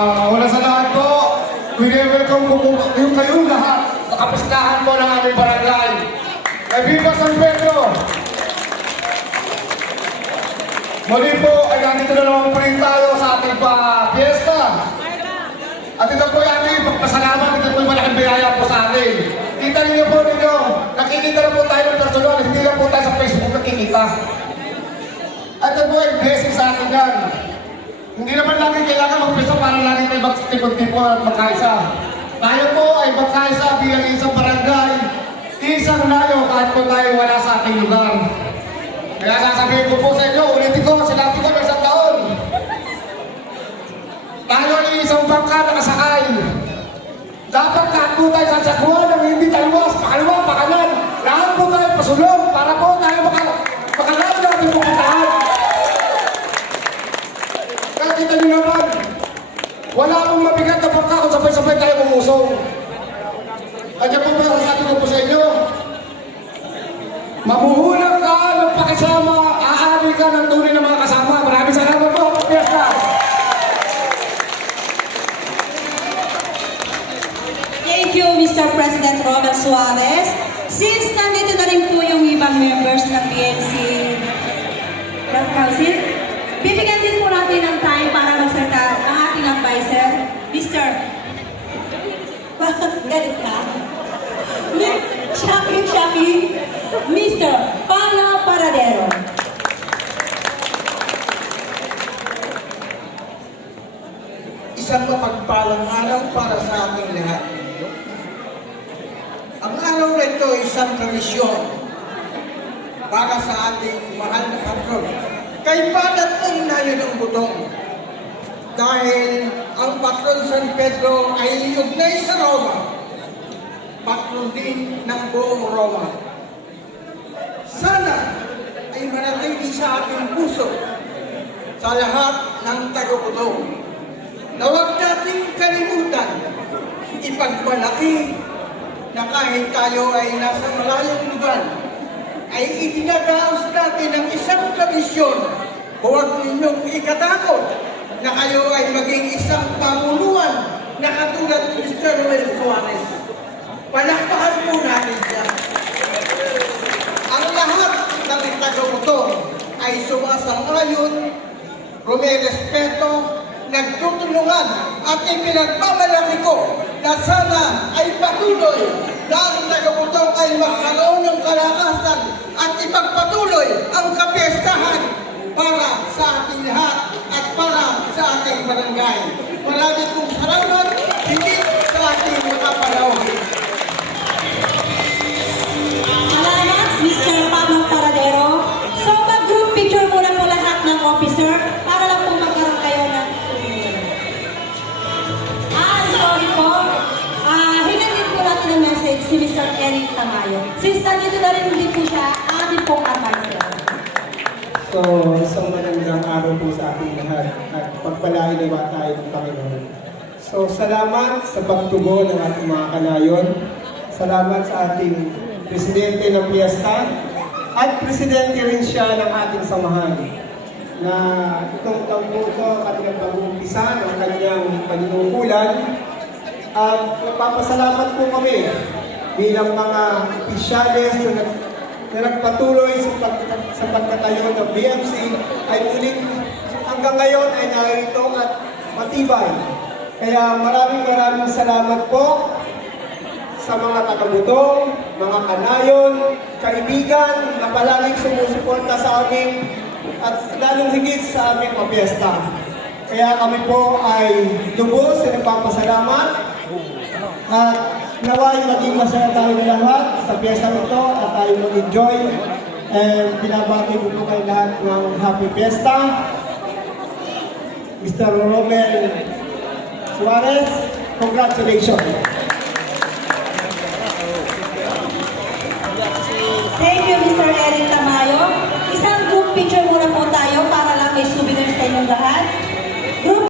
Wala sa lahat po, welcome po yung kayo lahat sa kapistahan po ng aming barangay. Kay Viva San Pedro! Muli po ay nandito na naman po rin tayo sa ating fiesta. At ito po yung aming pagpasalamat, ito po yung malaking biyaya po sa atin. Kita ninyo po ninyo, nakikita na po tayo ng personal, hindi na po tayo sa Facebook nakikita. At ito po ay blessing sa atin yan. Hindi naman lagi kailangan magpisa para lagi tayo magtipon-tipon at magkaisa. Tayo po ay magkaisa bilang isang barangay, isang layo kahit po tayo wala sa ating lugar. Kaya sasabihin ko po sa inyo, ulitin ko, sinabi ko ng isang taon. Tayo ay isang bangka nakasakay. Dapat lahat po tayo sasakbuhan ng hindi taluwas, pakaliwa, pakanan. Lahat po tayo pasulong para po tayo makalaro natin pupuntahan. Kaya kita nyo naman, wala akong mabigat na bangka kung sabay-sabay tayo umusong. Kaya po ba sasabi ko po sa inyo, mamuhulang ka ng pakisama, aari ka ng tunay ng mga kasama. Maraming salamat po, Fiesta! Thank you, Mr. President Roman Suarez. Since nandito na rin po yung ibang members ng PNC Council, bibigyan din po natin ng time para magsalita ang ating advisor, Mr. Galit ka? Shocking, Mr. Pana Paradero. Isang mapagpalang araw para sa ating lahat. Ang araw na ito ay isang tradisyon para sa ating mahal na patron. Kay Padat ng Nayo ng Butong. Dahil ang patron San Pedro ay iugnay sa Roma. Patron din ng buong Roma. Sana ay manatili sa ating puso sa lahat ng taga-Butong. Na huwag nating kalimutan, ipagmalaki na kahit tayo ay nasa malayong lugar, ay itinadaos natin ang isang tradisyon. Huwag ninyong ikatakot na kayo ay maging isang pamuluan na katulad ni Mr. Roman Suarez. Palakpakan po natin siya. Ang lahat ng taga-Butong ay sumasang-ayon, rumirespeto, nagtutulungan at ipinagmamalaki ko na sana ay patuloy na ang taga-Butong ay magkaroon ng kalakasan at ipagpatuloy ang kapiestahan para sa ating lahat at para sa ating barangay. Maraming kong salamat, higit sa ating mga panahon. Salamat, Mr. Pablo Paradero. So, mag-group picture muna po lahat ng officer para lang po magkaroon kayo ng sorry po. Hinandin po natin ang message si Mr. Eric Tamayo. Since nandito na rin din po siya, atin pong advisor. So, isang magandang araw po sa ating lahat at pagpalain nawa tayo ng Panginoon. So, salamat sa pagtugon ng ating mga kanayon. Salamat sa ating presidente ng Fiesta at presidente rin siya ng ating samahan na itong taon po ito kanilang pag-uumpisa ng kanyang panunungkulan. At nagpapasalamat po kami bilang mga opisyales na nagpatuloy sa pagtatayo ng BMC ay muling hanggang ngayon ay narito at matibay. Kaya maraming salamat po sa mga taga-Butong, mga kanayon, kaibigan na palaging sumusuporta sa amin at lalong higit sa aming papiesta. Kaya kami po ay lubos na nagpapasalamat at naway maging masaya tayong lahat sa piyesta nito at tayo mag-enjoy. And pinabati ko po kayo lahat ng Happy Fiesta. Mr. Roman Suarez, congratulations! Thank you, Mr. Eric Tamayo.